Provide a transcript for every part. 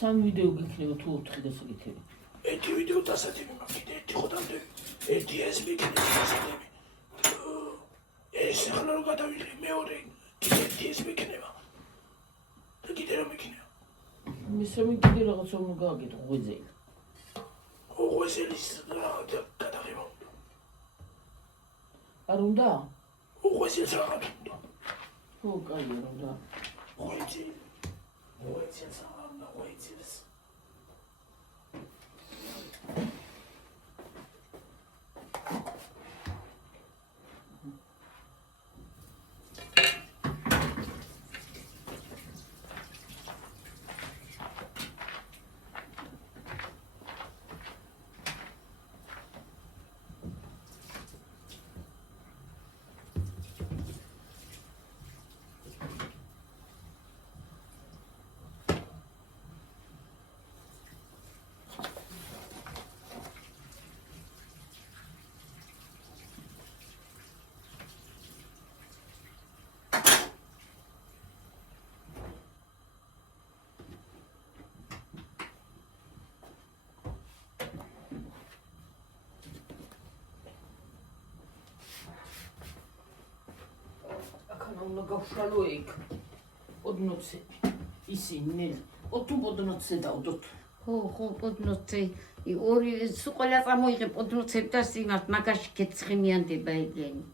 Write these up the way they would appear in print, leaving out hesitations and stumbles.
სამ ვიდეო გიქნება თუ 4 დასაკეთები. ერთი ვიდეო დასათები მაგით ერთი ხოდამდე. ერთი ეს მიქნება დასათები. ეს ახლა რო გადავიღე მეორე ერთი ეს მიქნება. და კიდე რა მიქნება? მესამე კიდე რაღაც უნდა გააკეთო ღვიძლი. ღვიძლის გადაღება უნდა. არ უნდა? ღვიძლს რაღაც უნდა. ხო, კაი, არ უნდა. ღვიძლს არ უნდა, ღვიძლს. უნდა გავშალო ეგ. Podnocy. ისინი. თუ podnocy დავდოთ. ხო, podnocy. ორი სულ ყველა წამოიღე podnocy და სიმათ მაგაში გეცხიმიანდება ეგენი.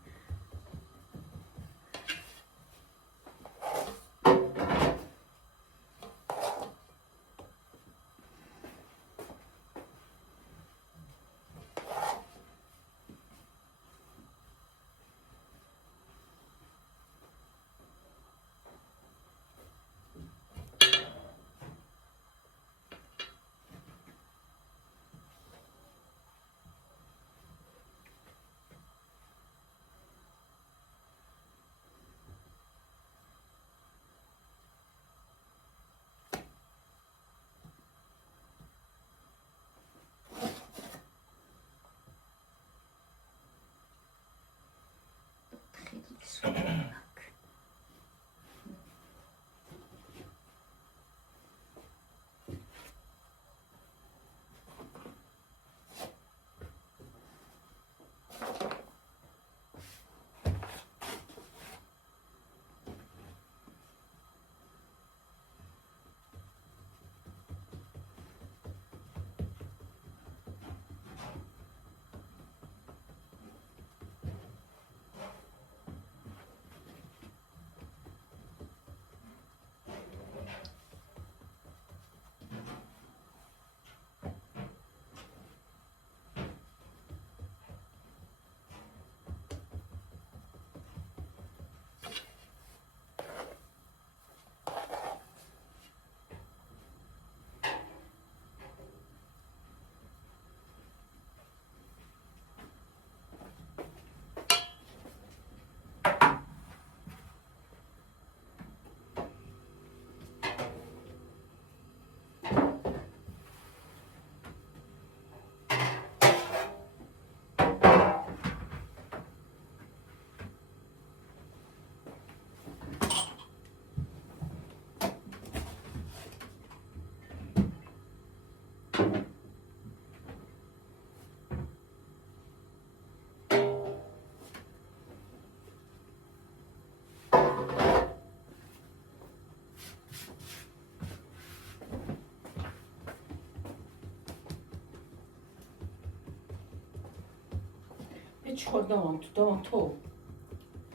Čo dávam to?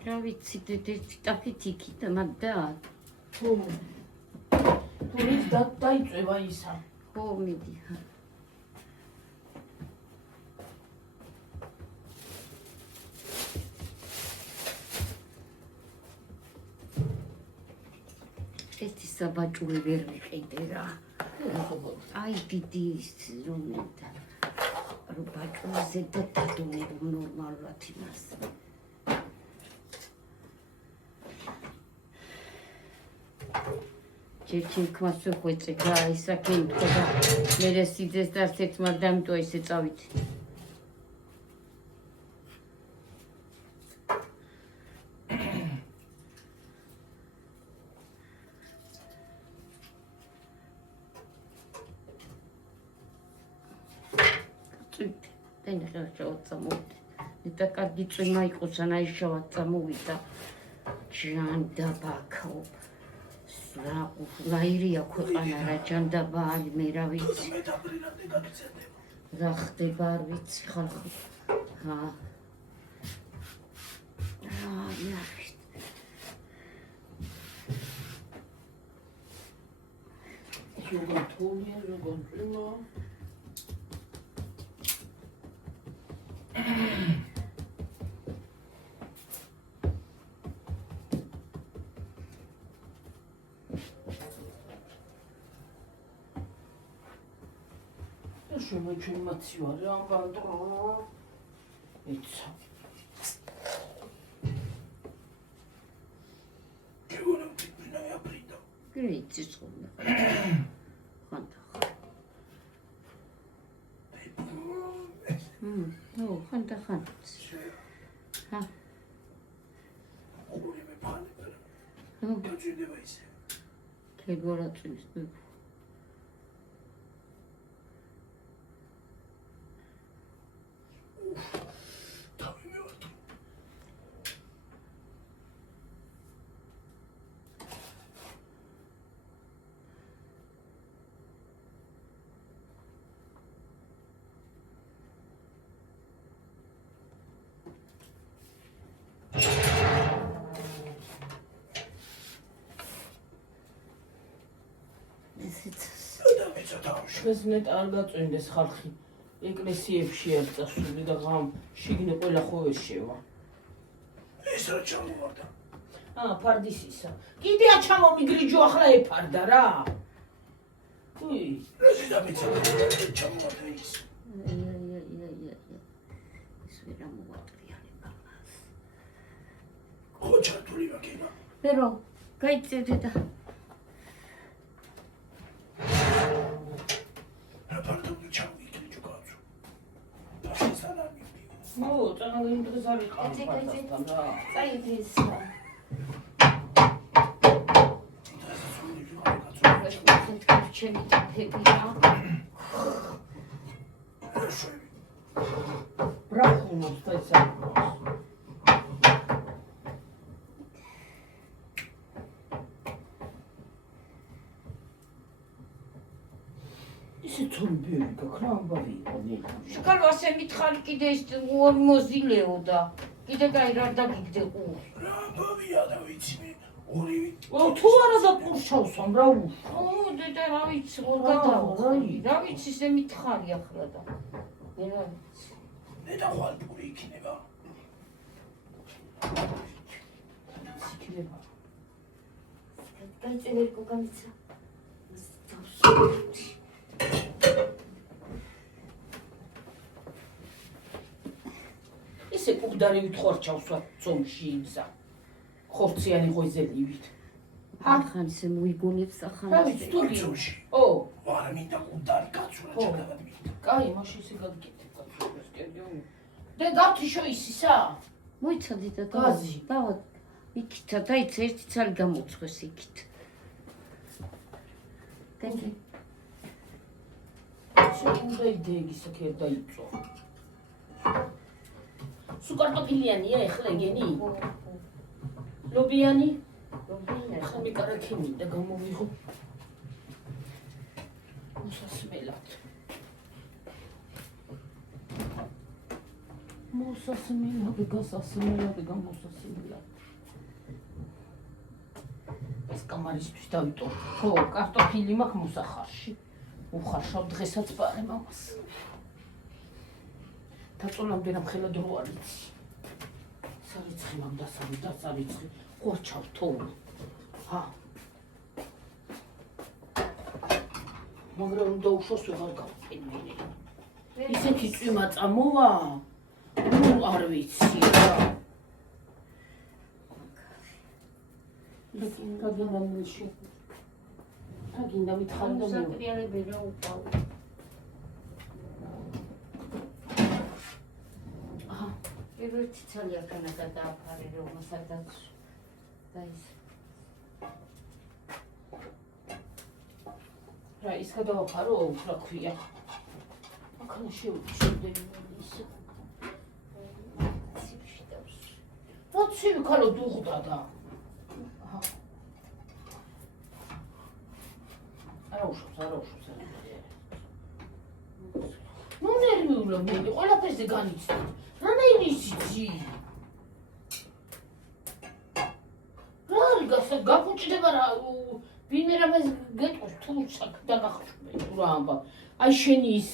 რა ვიცი, ტაფით იქით მაგდა? თუ ის დაიწვევა ისა. ხო, მიდი. ეს საბაჭური ვერ ვიყიდე რა. აი დიდი ის რომლეთა. რომ ბაჭურზე და დადუნე რომ ნორმალურად იმას. ჯერჯერ ქვას ვეხვეწე და ისაკი უთქვა და მერე სიძეს და ერთ მაგდამიტო ისე წავით. წვით და ნახევარშავად წამოვიდა. და კარგი წვიმა იყო სანაიშავად წამოვიდა. ჟანდაბაქო. რაირია ქვეყანა რა ჟანდაბა არის მე რა ვიცი. მე დაბრინამდე გაგიწევდება. რა ხდება არ ვიცი ხალხი. ნახეთ. როგორ თოვლია, როგორ წვიმა. შემოჩვენმაცი ვარ ამ ბანდრო. ეცა. გეუბნები თვითონ აპრინდა. გრეიცი სწორია. ხანდა. ხანდა. ჰა. ორი მე ფანე. გაჭირდება ისე. ქეგორა წვიმს. დღეს ნეტ არ გაწვენდეს ხალხი ეკლესიებში არ წასული და ღამ შიგნი ყველა ხო ეშევა. ეს რა ჩამოვარდა? ფარდისისა. კიდეა ჩამომიგრიჯო ახლა ეფარდა რა. უი, ეს დამეცადა ჩამოვარდა ის. ეს ვერა მოვატრიალება მას. ხო ჩართული ვაკინა. პერო, გაიწევდე და წანაგინ დღეს არ იყავ ფარდასთან რა. წაიდეს. ჩემი თაფებია. ბრახუნობს და ისა. ისე თურბები გაქრა ამბავი იყო. შეკალო ასე მითხარი კიდე ეს მოზილეო და კიდე კაი რა დაგიგდე ყუ. რა ამბავია და ვიცი მე ორივე. თუ არა და პურშავსამ რა უ. დედა რა ვიცი ხო გადავი. რა ვიცი ესე მითხარი ახლა და. მე რა ვიცი. დედა ხვალ პური იქნება. სიქრება. გაიწევერ კოგამიცა. ისე კუბდარივით ხორჩავსვა წომში იმსა. ხორციანი ღოიზელივით. ახან ისე მოიგონებს ახან. რა ვიცი, თურქეთში. ო, ვარ მინდა კუბდარი კაცურა ჩაგდაბად მინდა. კაი, მაშინ ისე გაგიკეთე კაცურას კერგიო. და გათიშო ისისა. მოიცადი და გაზი. დავა. იქითა დაიცა ერთი ცალი გამოწვეს იქით. გაზი. უნდა იდეგი საკერ დაიწო. სულ კარტოფილიანია ეხლა ეგენი? ლობიანი? ახლა მიკარაქენი და გამოვიღო. მოსასმელად. გასასმელად გამოსასმელად. ეს კამარისთვის დავიტო. ხო, კარტოფილი მაქვს მოსახარში. უხარშავ დღესაც პარე მამას. დაწოლამდე რამ ხელად რო არ იცი. სარიცხი მამ დასავი და სარიცხი ხორჩავ თოვლ. ჰა. მაგრამ უნდა უშოს ვეღარ გავფენმინე. ისეთი წვიმა წამოვა. ნუ არ ვიცი რა. გაგინდა მილში. გაგინდა მითხარი და მე. საკრიალები რა უყავ. ერთი ცალი აქანა გადააფარე რომ სადაც და ის რა ის გადავაფარო რა ქვია. აქ ახლა შევდები ისე. რა ცივი ქალო დუღდა და. არა უშავს. ნუ ნერვიულა მე ყველაფერზე განიცდი. რანაირი იცი? რა გაფუჭდება რა ვინმე რამეს გეტყვის თუ დაგახშმე თუ რა ამბა. აი შენი ის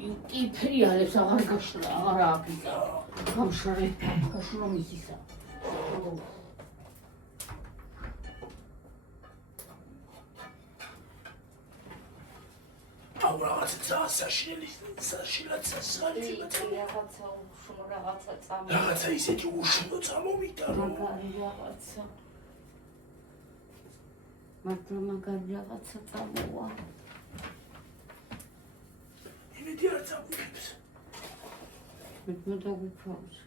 ტიფრიალებს აღარ გაშლა, აღარ აფიქრა. გამშრე გაშრომის ისა. აუ რაღაცა საშილად რაღაცა ისეთი უშნო წამოვიდა რომ მაგარი რაღაცა წამოვა. იმედი არ წამოვიდებს. მე დაგვიქავს.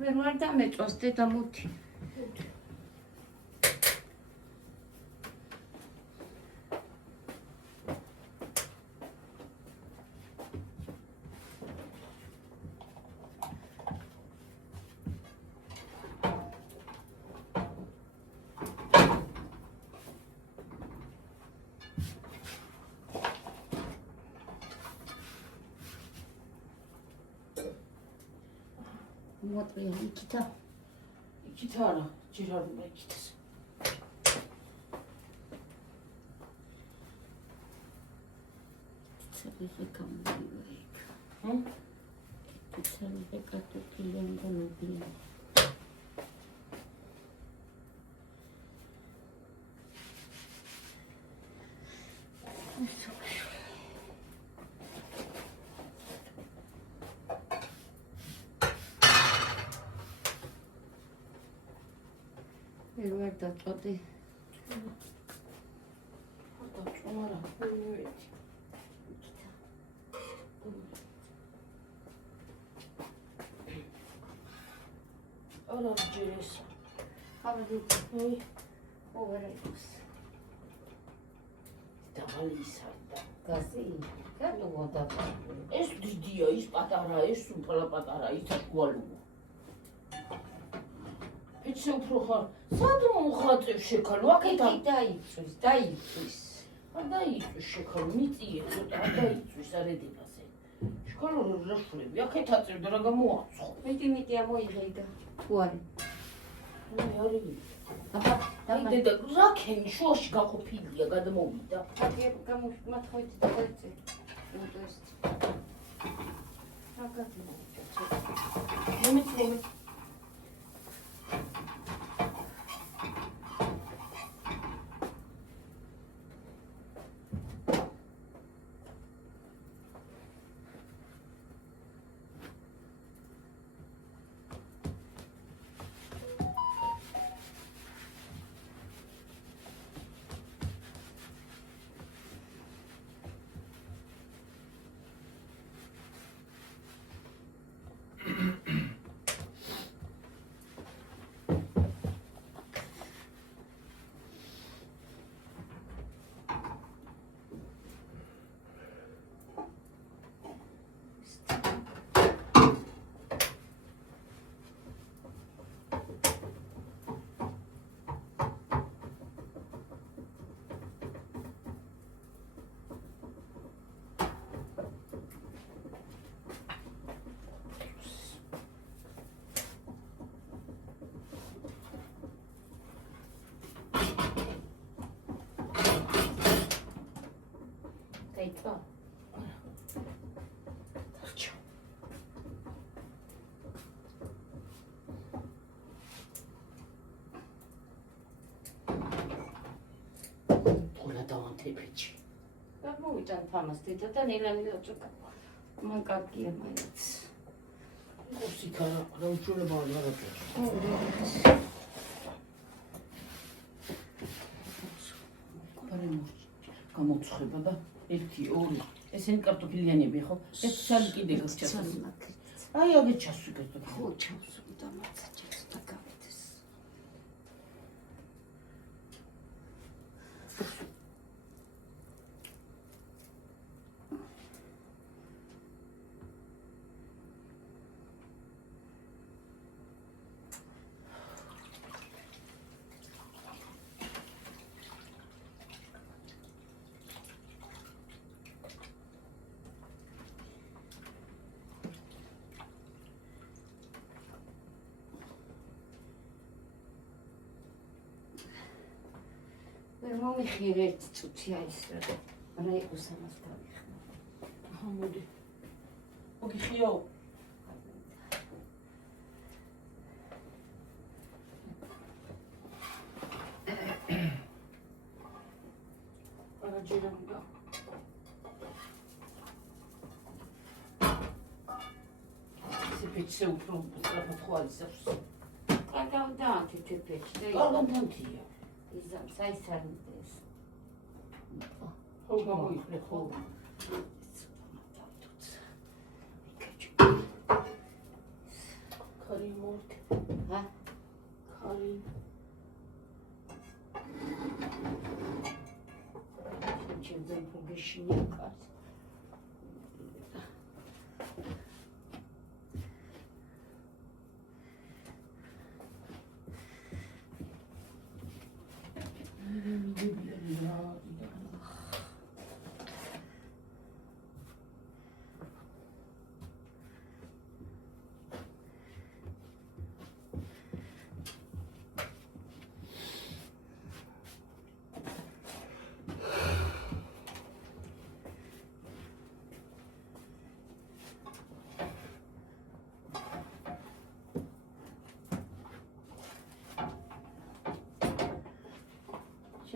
ვერ ვარ დამეწვას დედა მოდი. მოტრია იქითა. იქით არა, ჯერ არ უნდა იქითეს. ცალიღე გამოვიდა იქ. ცალიღე კარტოფილი ამგონებია. ვერ დაწოდი. წუმარა, ვეცი. არა ჯერესა. ხავდი. ოი, ოვერებს. დაღალისა და გასი. რატო ვადაბა? ეს დიდია, ის პატარა, ეს უფრო პატარა, ის გვალუა. ეცე უფრო ხარ. სად მოხაწევ შეკალო? აქეთან დაიწვის. არ დაიწვის შეკალო, მიწიე ცოტა არ დაიწვის არედინაზე. შეკალო რა შულები? აქეთ აწევდა რა გამოაცხო. მეტი ამოიღედა. თუ არის. არის. აბა, დედა, რაკენი შუაში გაყოფილია, გადმოვიდა. მათხოვით დაიწე. ინტერესტ. აკაცი. მომიწოვე. მოვიტან თამას დედა და ნელა წუკა. მან კარგია მაინც. ოფსიქა რა უშუალება არ არის. გამოცხება და 1 2 ესენი კარტოფილიანები ხო? ეს ცალი კიდე გაჩასოს. აი აგეთ ჩასვი კარტოფილი. ხო ჩასვი და მაცაჭებს და გავიდეს. მომიხირე ერთი წუთი არის რა იყოს ამას დავიხმო. აჰა მოდი. მოგიხიო. არაჯერამდა. სეფეჩე უფრო სწრაფად ხო არის აქვს. კარგავდა თითეფეჩი და კარგავდანთია. ისამ საისარნდეს. ხო გამოიხლე ხო. ქარი მორკ. ჰა? ქარი. ჩემზე ფუგეშინია კარს.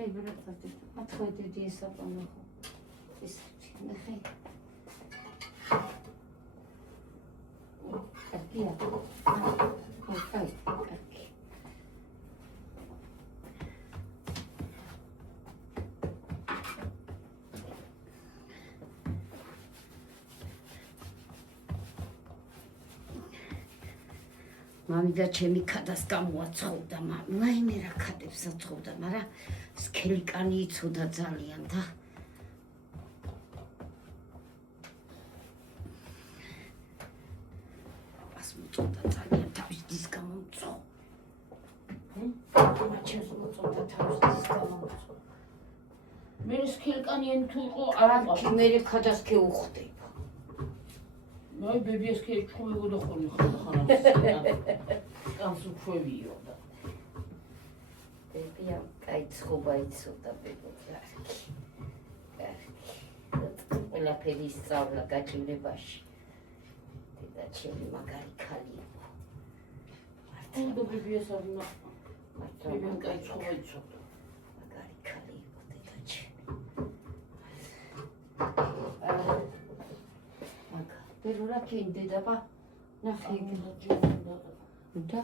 შეიძლება დავდეთ. ათვედი ესაყანო ხო. ეს ნახე. კარგია. კარგი. მამი და ჩემი ქადას გამოაცხოვდა, მაინე რა ქადებს აცხოვდა, მაგრამ სქელიკანი იცოდა ძალიან და ას მოწოდა ძალიან თავის დის გამომწო. მაჩეს მოწოდა თავის დის გამომწო. მე სქელიკანიანი თუ იყო არაკი მე ქადას ქეუხდება. ნაი ბებიას კი ჩხუბებოდა ხოლმე ხანახანაც. კანს უშვევიო და. ბებია კაი ცხობა იცოდა ბებო კარგი. ყველაფერი ისწავლა გაჭირებაში. დედა ჩემი მაგარი ქალი იყო. მარტო ბებიას არ ნახა. ბებიამ კაი ცხობა იცოდა. მაგარი ქალი იყო დედა ჩემი. Pero la gente daba la gente da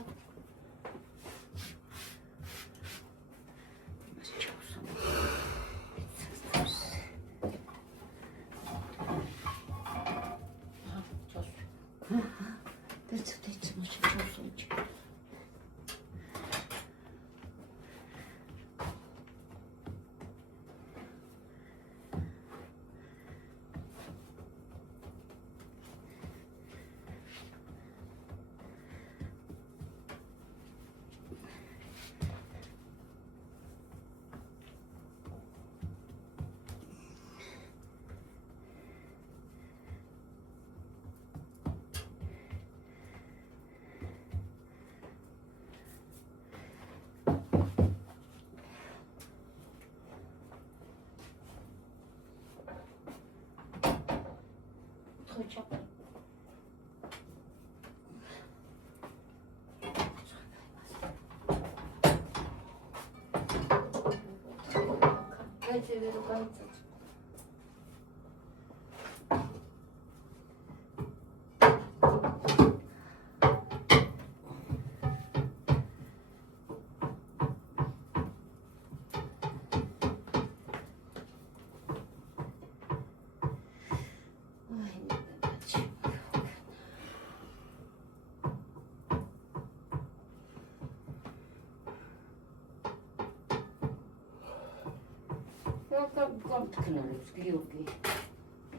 ხომ თქნარებს გიორგი?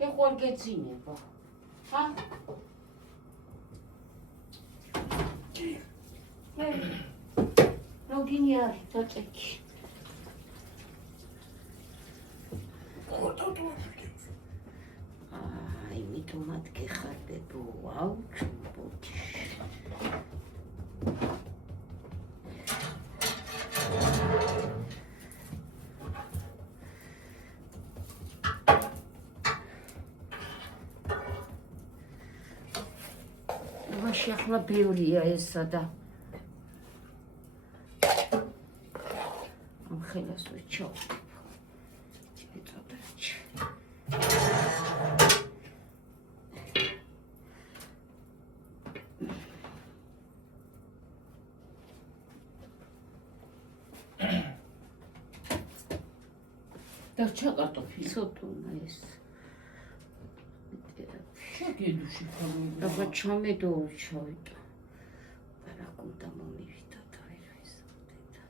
ეხო არ გეცინება. ჰა? კი. როგინი არის დაწექი. ხორთავ თუ ვიფიქრებს. იმითომაც გეხარდებო, აუჩუ ბოჭი. მაშინ ახლა ბევრია ესა და ამ ხელას ვეჩო. დარჩა კარტოფილი. ცოტუნა ეს. ჩაგედუში ხამო. აბა ჩამედო ჩავიტო. პარაკუნდა მომივიდა და ვერა ისოდედა.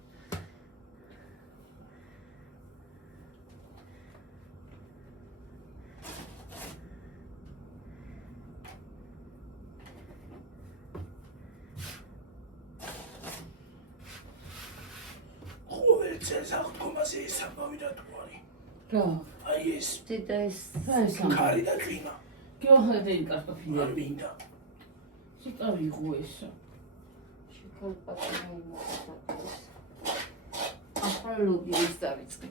ყოველ წელს აღდგომაზე ეს ამბავი რატყვარი. რა? აი ეს დედა ეს ეს კარი და წვიმა. გეოხადები კარტოფილი. არ მინდა. სიტყვი იყო ეს. შეკალპატა იმოხატა. ახლა ლობი ის დავიწყე.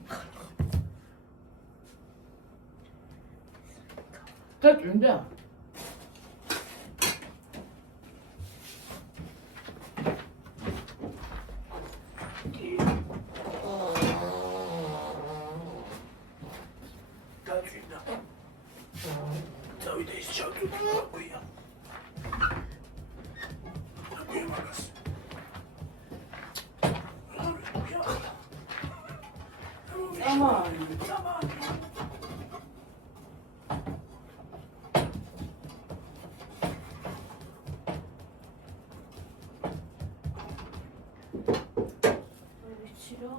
გაჭირდა? გაჭირდა. დავიდე ის ჩავწუდი აკვია. აკვია მაგას. ამან. ვიცი რა.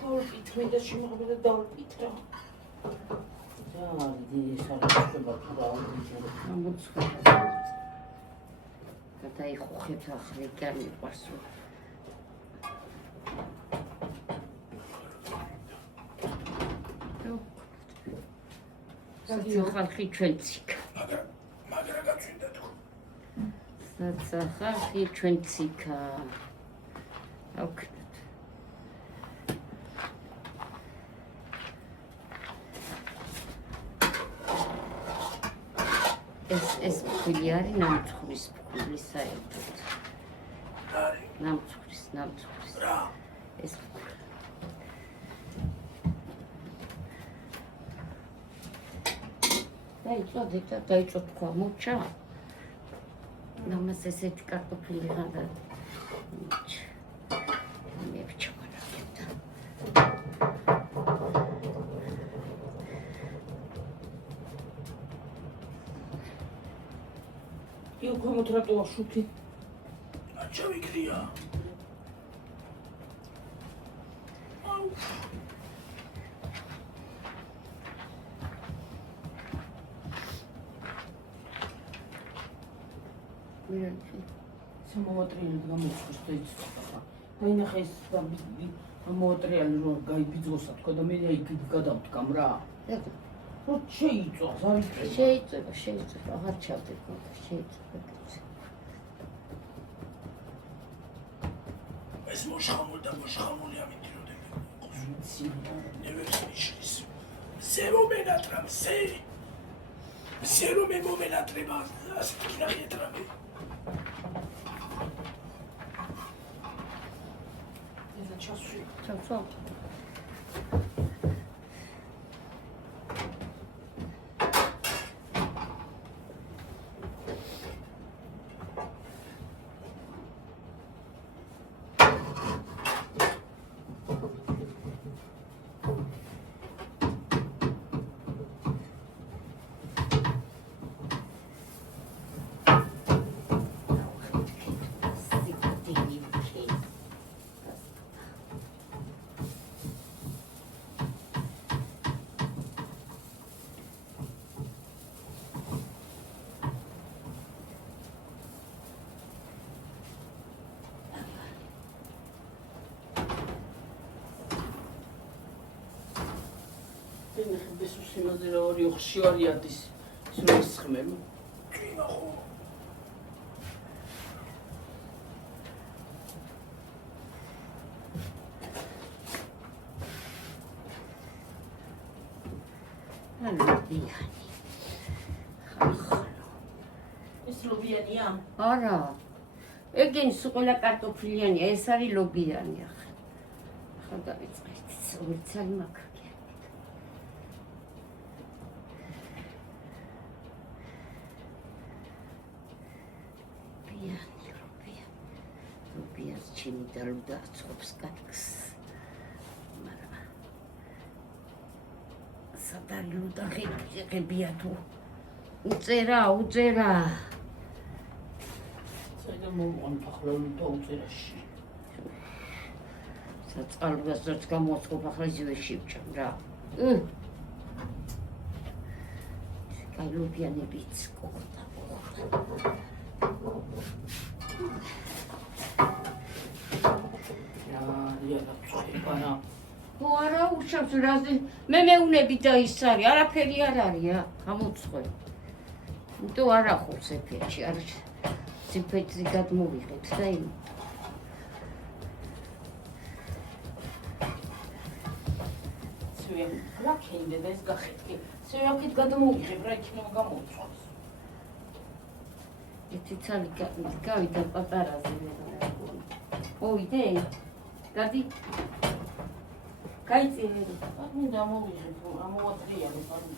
დოლპით მე და შემოღება და დოლპით რა. ძალიან ის არის ხება თუ რა ვიცი. ამოცხება. გადაიხუხეთ ახლა კი არ მიყვარს. ხალხი ჩვენციკ. მაგრამ გაჩვენდა თქო. ხალხი ჩვენციკა. აუქნათ. ეს ფული არის ნამცხვრის ფული საერთოდ. არის. ნამცხვრის. რა? ეს დაიწვა თქვა მოჩა. ნამას ესეთი კარტოფილი ღადა. მე ვჩამარაგებდა. იო მოტრატოა შუთი. აჩავიქრია. აუ. მირანჩი. სამოვატრიალად გამოცხოს და იცოცხა. დაინახე ეს ამოვატრიალი რომ გაიბიძგოსა თქვა და მე აი გადავდგამ რა. რო შეიწვას, არ იწვება. შეიწვება, აღარ ჩავდება, შეიწვება. ეს მოშხამული ამინდიროდები. ვიცი. ნევერსნიშის. ზერო მენატრა, ზერო მე მომენატრება. ასეთი ნახეთ რამე. ედა ჩასვი. ჩავწვა. ბესუსიმაზე რა ორი ხშირი ადის სულის ხმები. ნახო. ლობიანი. ეს ლობიანია? არა. ეგენის ყველა კარტოფილიანია, ეს არის ლობიანი ახლა. ახლა დავიწყეთ, ორცალი მაქაკია. ლობიანს ჩემი დალუდა აწყობს კატკს. მაგრამ სადალუდა ღებია თუ უწერა. საერთოდ მომყან ახლა ლუდა უწერაში. საწყალბასაც გამოწყობ ახლა იზივე შევჭამ რა. კაი ლობიანებიც ყოხდა. რა არა უშავს რაზე მე მეუნები და ის არის არაფერი არ არის გამოცხო. ნუ არ ახობს ეფეთში არ ციფეთში გადმოვიღეთ და იმ ცუია რა ქენდა და ეს გახეთკი სერაკით გადმოვიღებ რა იქნება გამოცხოს. ეთი ცალი გავიდა პატარაზე მოვიდე გადი გაიწინე მე დამოვიღებ ამოვატრიალე პარუ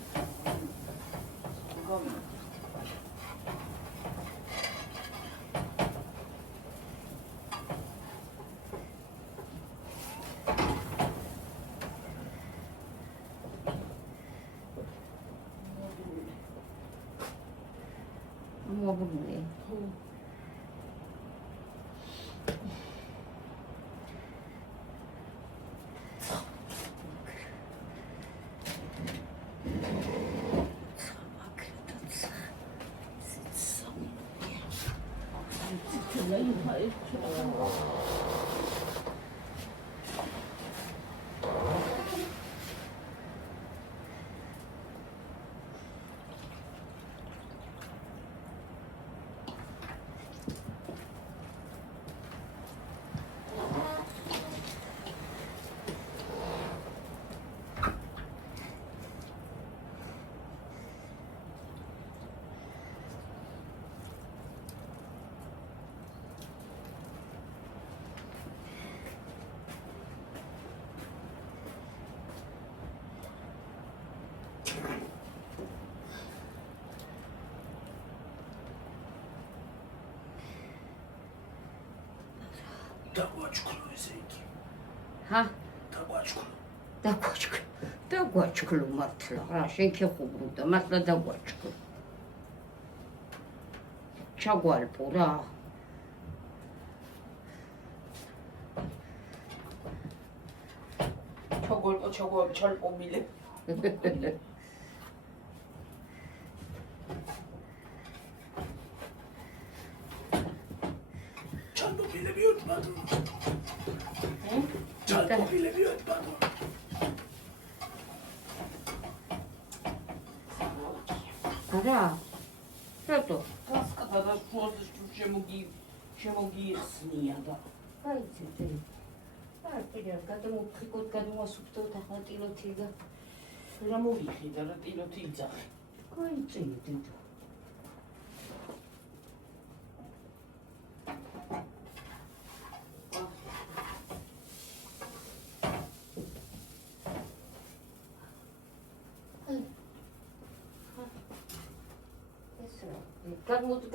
მოგუნე დაგვაჩქლო ესე იგი. ჰა დაგვაჩქლო. დაგვაჩქლო მართლა რა შენ ხეხუბრობდა მართლა დაგვაჩქლო. ჩაგვალპო რა. ჩაგვალპო მილე. ჩალპობილებიოთ ბატონო. ჩალპობილებიოთ ბატონო. არა რატო გასკდა და შუაზე შემოგიხსნია და გაიცეთე არ პირა გადამოფრიკოთ გადმოვასუფთავთ ახლა ტილოთი და რა მოვიხი და რა ტილოთი იძახი. გაიცეთე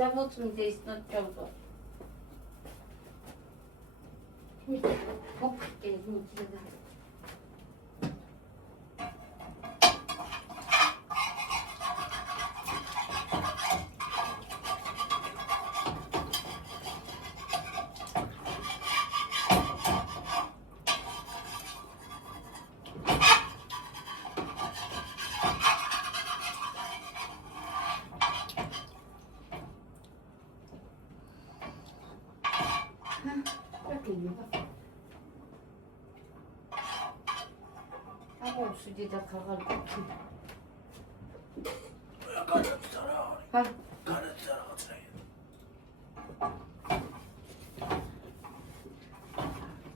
გამოწმინდა ის ნაჭავდა. ოფკე ნუცდა. ამოსიდი და ქაღალდი. ჰა განაცა რაღაცნაირად.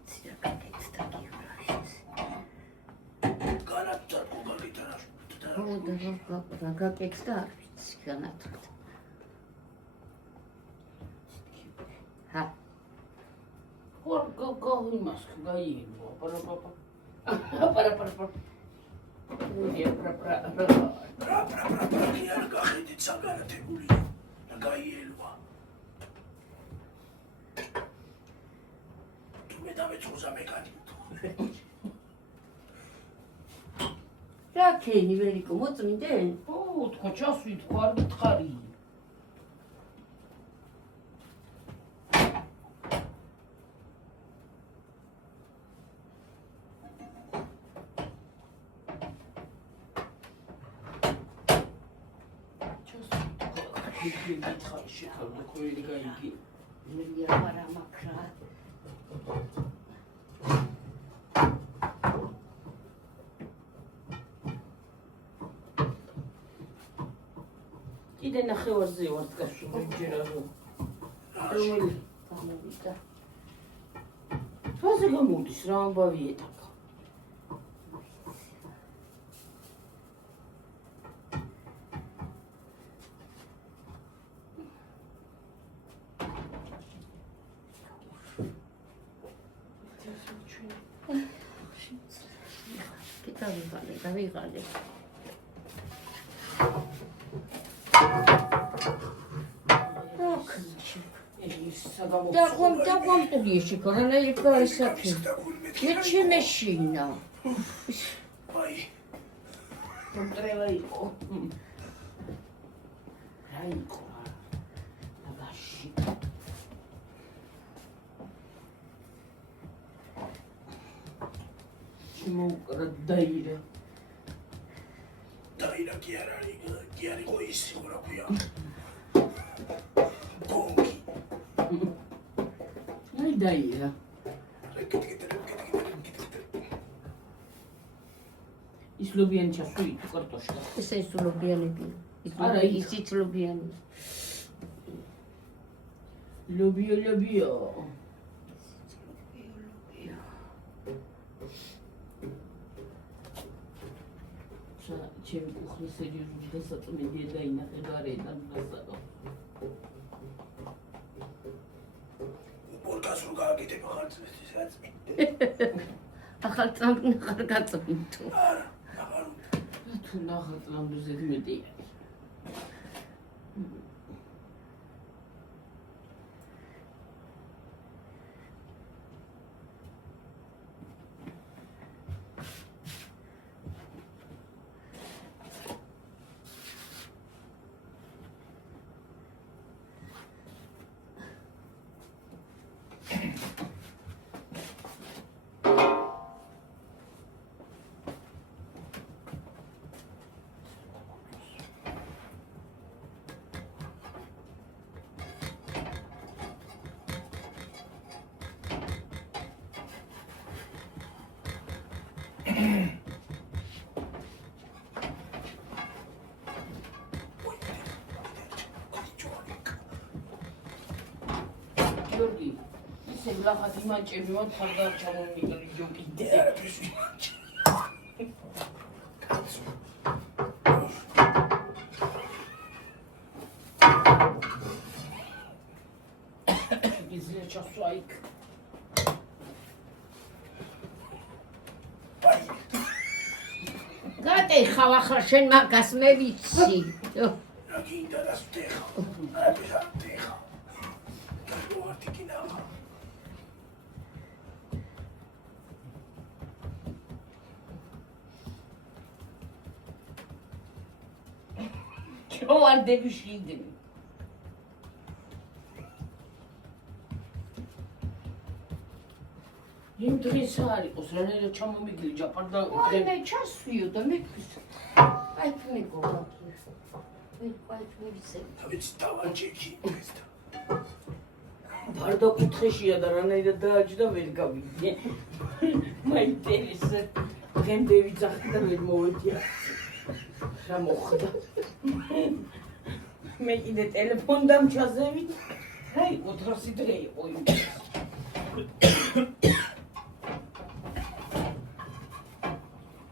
ცირა გაკეთდა გივრაშიც. განაცა გოგიტარას. და გაკეთდა არ ვიცი განათლდა. ჰა ორ იმას გაიელო პარა. კი არ გახედით საგანათებული. და გაიელვა. თუ მე დამეწუზა მეკანიკო. რა ქენი ვერიკო მოწმინდენ? ო, თქვა ჩასვი, თქვა არ გითხარი. გითხარი შეხავდა ყველი გაიგი. მერია არა მაქრა. კიდე ნახევარზე ვარ დგასული ჯერა რომელი გამოვიდა. ფაზე გამოდის რა ამბავი ეტაკა. დავიღალე. დაგვამტული შეკორანელი გარისაფი. მეჩემეშინა. აი, კონტროლა იყო. რა იყო? აბაში. შემოუკრა დაირა. დაირა კი არ არის, კი არ იყო ის, რა ქვია. გონგი. აი დაირა. ის ლობიანი ჩასვი თუ კარტოშკა. ეს ის ლობიანები. არა, ისიც ლობიანი. ლობიო. ჩემი კუხნის სერიოზული დასაწმენდია დაინახე გარედან დასაყო. პოდკასტ რო გააკეთებ ახალ წელს. ახალ წამს ხარ გაწმინდო. არა, აღარ თუ ნახატ ლამდუზე მეტია. გიორგი, ისე ვლახად იმაჭები მოთ ხარ ჩამომიგალი ჯოკი. არაფერს ვიმაჭი. გიზლია ჩასვა იქ. გატეხავ ახლა შენ მაგას მე ვიცი. რა გინდა და სტეხა. არა, სტეხა. ვარ ტიკინა. ჩო არ დებიშიდები. იმ დღეს არ იყოს, რანაირად ჩამომიგილი ჯაფარ და აი მე ჩასვიო და მე აი მე გოგაკი. მე ვიცი. თავის დავაჭიქი ეს და. ბარდა კუთხეშია და რანაირად დააჯდა ვერ გავიგე. მაინტერესა. დღემდე ვიძახი და ვერ მოვედი. რა მოხდა? მე კიდე ტელეფონ დამჩაზევით. რა იყო დროსი დღე იყო იმ.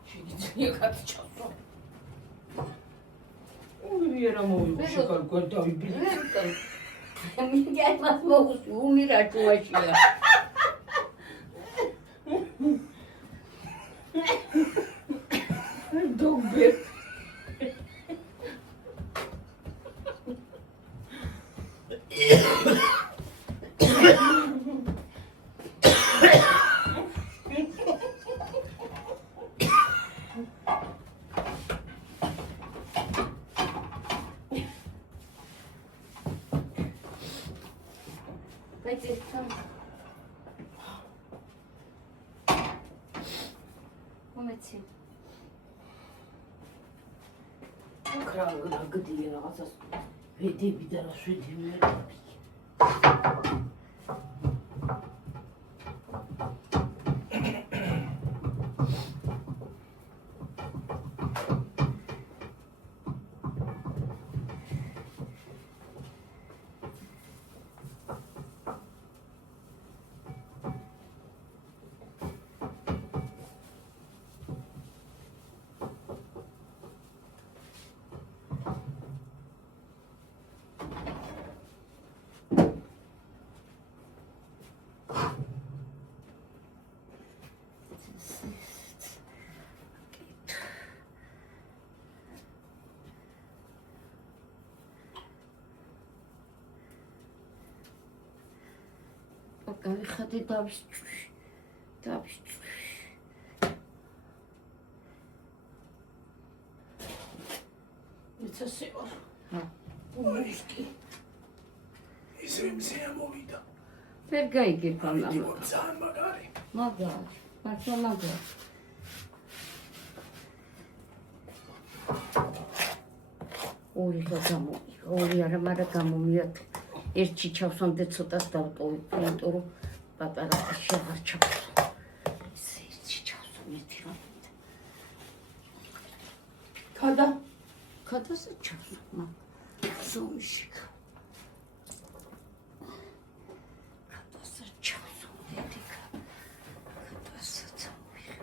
შეგიძლია გადაჭასო. ორი რა მოვიღო შეგალ დავიბილი. მინდა მას მოგუსი უმირა ჯუაშია. დოგბე. მომეცი. კრა გდია რაღაცას ვედები და რა შვედი მე. გავიხადე დავის მიცასე ვარ. ჰა. უისკი. ისე მზეა მოვიდა. ვერ გაიგებ ამ ძალიან მაგარი. მაგარი. მართლა მაგარი. ორი გამომიღო, ორი არა, მაგრამ გამომიათ. ერთი ჩავსვამდე ცოტას დავტოვე, იმიტომ რომ პატარა შეღარ ჩავსვა. ესე ერთი ჩავსვა მეტი რა. ქადაზე ჩავსვა, მაგრამ ზომში. ქადაზე ჩავსვა მეტი. ქადაზე წავიღე.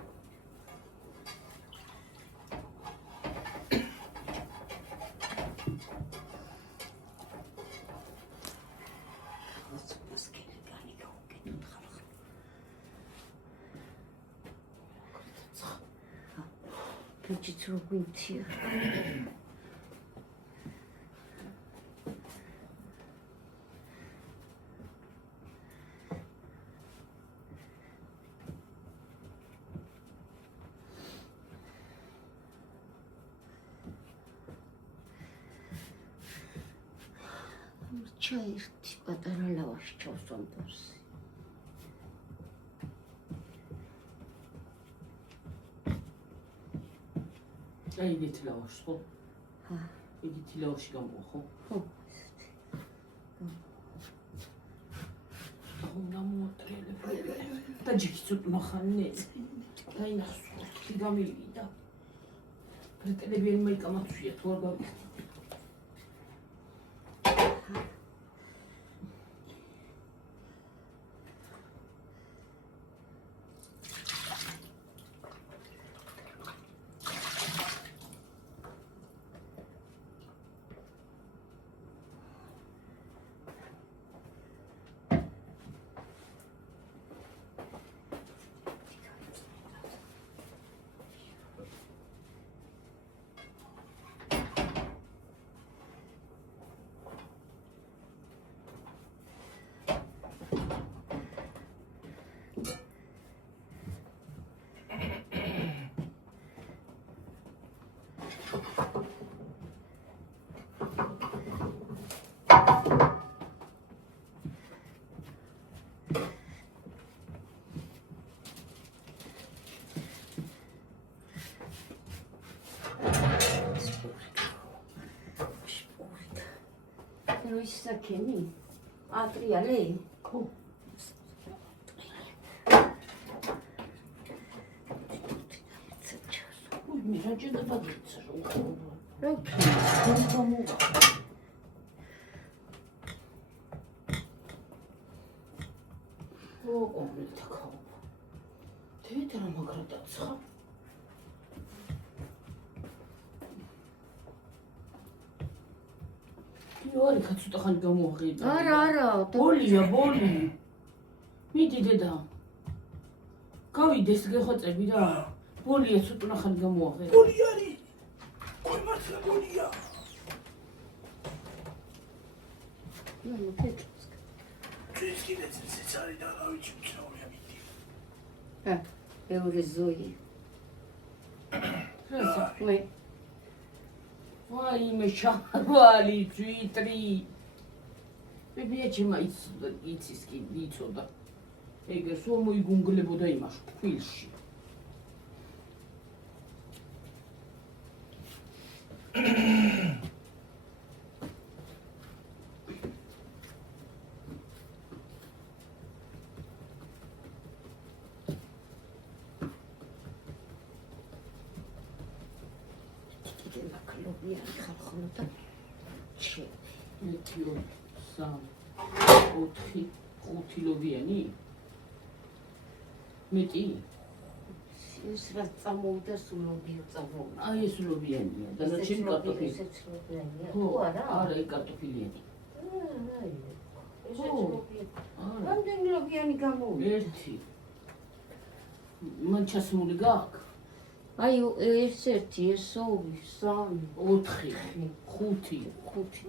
Почти уйти. Чай, патара лаваш чавсам дорс. აი ეგეთი ლავაშს ხო? ჰა. ეგეთი ლავაში გამოვა ხო? ხო. უნდა მოატრიალებო. და ჯიქი ცოტ მახანე. დაინახო, კი გამივიდა. პრეტენდები მაიკამაცვია თუ არ გავიხდი. Sakeni. Atriale. ხო. მე რა ჭირდება გიცრ. რა გამოვა. ომლეთა ქაობა. თეთრა მაგრა დაცხა. იოარი ხა ცოტა ხანი გამოაღია. არა. ბოლია, ბოლი. მიდი დედა. გავიდეს გეხოწები რა. ბოლია ცოტა ხანი გამოაღია. ბოლი არის. გვემართლა ბოლია. ნუ ფეთრს. ეს კიდე ცეცარი და რა ვიცი უცნაურია მიდი. ეური ზოი. რაზა? მე ვაიმე შავალი ძვიტრი. ბიბლიაჩემა იცის კი იცოდა. ეგ სულ მოიგუნგლებოდა იმას თბილისში. ლობიანი ხალხო და შე 1 2 3 4 5 ლობიანი მეტი ის რა წამოვიდა სულობია წამოვიდა აი ეს ლობიანია დანარჩენი კარტოფილი ესეც ლობიანია ხო თუ არა არა ეგ კარტოფილია ესეც ლობიანი რამდენი ლობიანი გამოვიდა ერთი მან ჩასმული გაქვს აი ეს ერთი ეს ორი სამი 4 ხუთი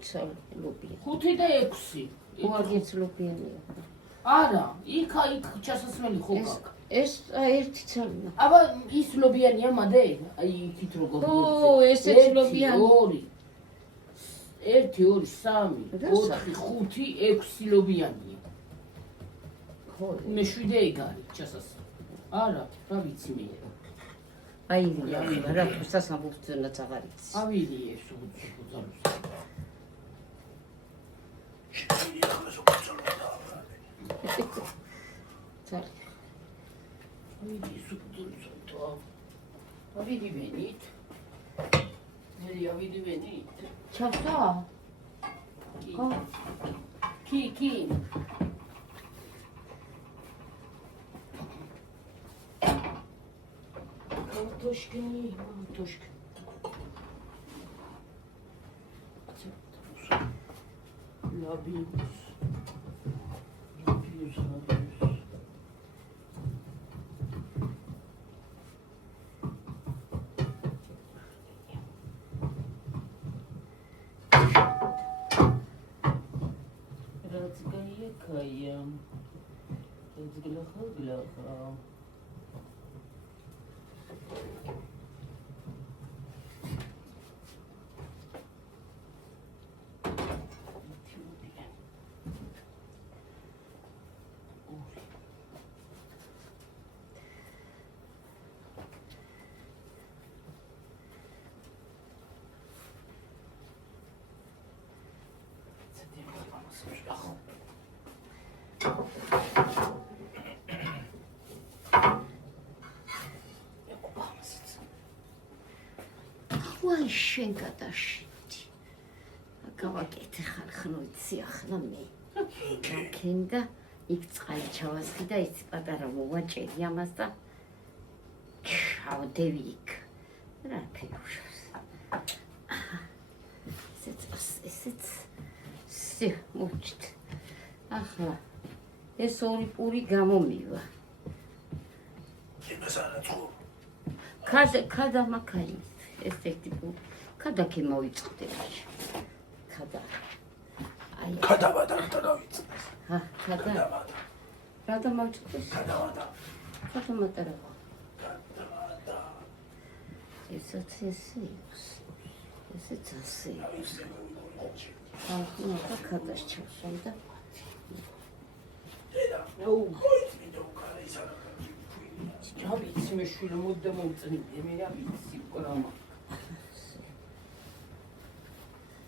ცალი ლობიანი 5 და 6 უარგეც ლობიანია არა იქ ჩასასმელი ხო გაქვს ეს ერთი ცალი აბა ის ლობიანია მადე აი იქით როგორ ო ესეც ლობიანი 1 2 3 4 5 6 ლობიანია ხო მე 7 ეგ არის ჩასასმელი არა რა ვიცი მე აი რა სასამართლოც აღარ იცი ავიდი ეს უძალოს შენი ახლა სოფწოლოდა წარი ავიდი სუფძულწოთო ავიდი ვენით ნელი ავიდი ვენით ჩავსა ხო კი Toshkini, Toshkin. Labius. Razgaya kaya. Razglaha. ვაი შენ გადაშიდი გავაკეთე ხალხნო იცი ახლა მე გაქენდა იქ წყალი ჩავასხი და ის პატარა მოვაჭერი ამას და ჩავდევი იქ რა ფიქრობს ესეც სი მოჭით ახლა ეს ორი პური გამომივა იმას არაცხო ქადა მაქარი ეს ერთი პური ქადაკი მოიწყდება ქადავადა რა ვიცი ჰა ქადა რა დამოწყდეს ქადავადა ქადამატარა ქადავადა ესეც ასე ნუ ქადას ჩავსვამ და ნუ რა ვიცი მე შვილო მოდდა მომწნიბე მე რა ვიცი უკრამა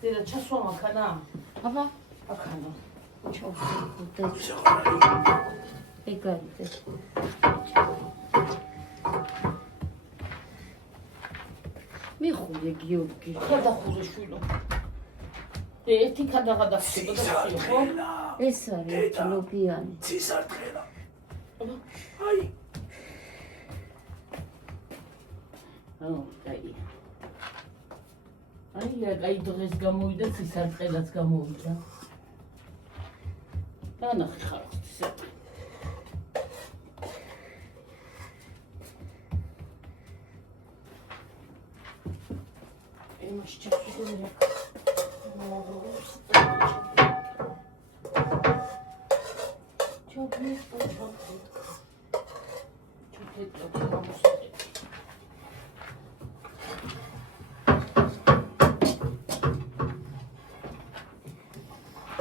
დედა ჩასვა მაქანა აბა აქანა ჩავსვამ და ეგარიდე მიხურე გიორგი გადახურე შვილო ერთი გადაღადახება და ხო ეს არის ლობიანი ცისარტყელა აი აი დღეს გამოვიდა ცისარტყელაც გამოვიდა. დანახე ხალხს ისე. იმაში ჩაგვიდე.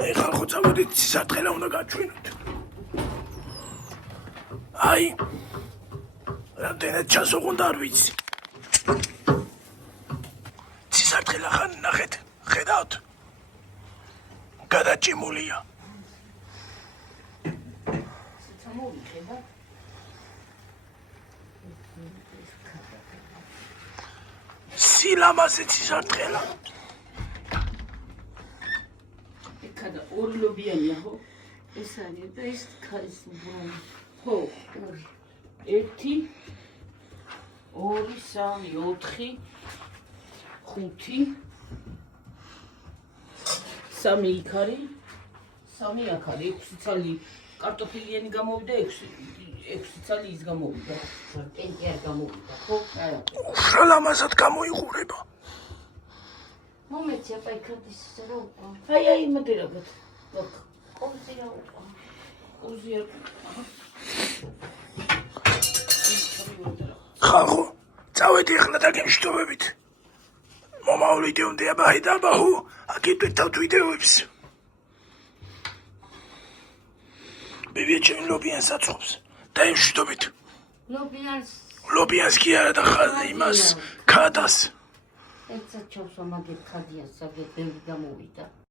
ეხლა ხო წამოდით სისარტყელა უნდა გაჩვენოთ. აი რამდენად ჩანს ოღონდ არ ვიცი. სისარტყელა ხან ნახეთ, ხედავთ? გადაჭიმულია. სილამაზე სისარტყელა. ეხლა ორი ლობიანია ხო? ეს არის და ეს ქარის ბრუნ. ხო, ორი. 1 2 3 4 5 3 იქ არის 3 აქ არის 6 ცალი კარტოფილიანი გამოვიდა 6 ცალი ის გამოვიდა პენტი არ გამოვიდა ხო? არა უშალამაზად გამოიყურება. მომეცი აბა იქადის რა უკვა. აი იმედერაგად ლოკ ყურზე რა უკვა. უზიარ ხალხო, წავედი ახლა დაგემშვიდობებით. მომავალ ვიდეომდე აბაჰი და აბაჰუ, აკეთებთ ვიდეოებს. ბებია ჩემი ლობიანს აწყობს. დაემშვიდობით. ლობიანს კი არა და იმას, ქადას. ეცა ჩავსვა მაგეთ ხადიას, საგე ბევრი გამოვიდა.